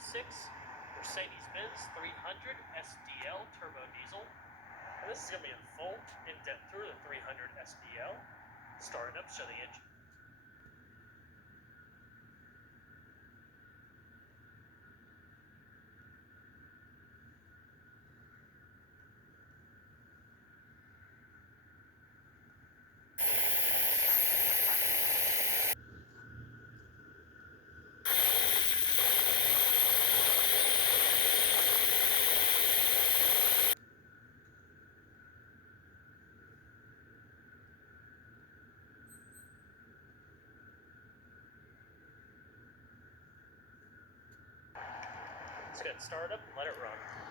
1986 Mercedes-Benz 300 SDL turbo diesel. And this is going to be a full in-depth tour of the 300 SDL. Start it up, show the engine. Let's go ahead and start it up and let it run.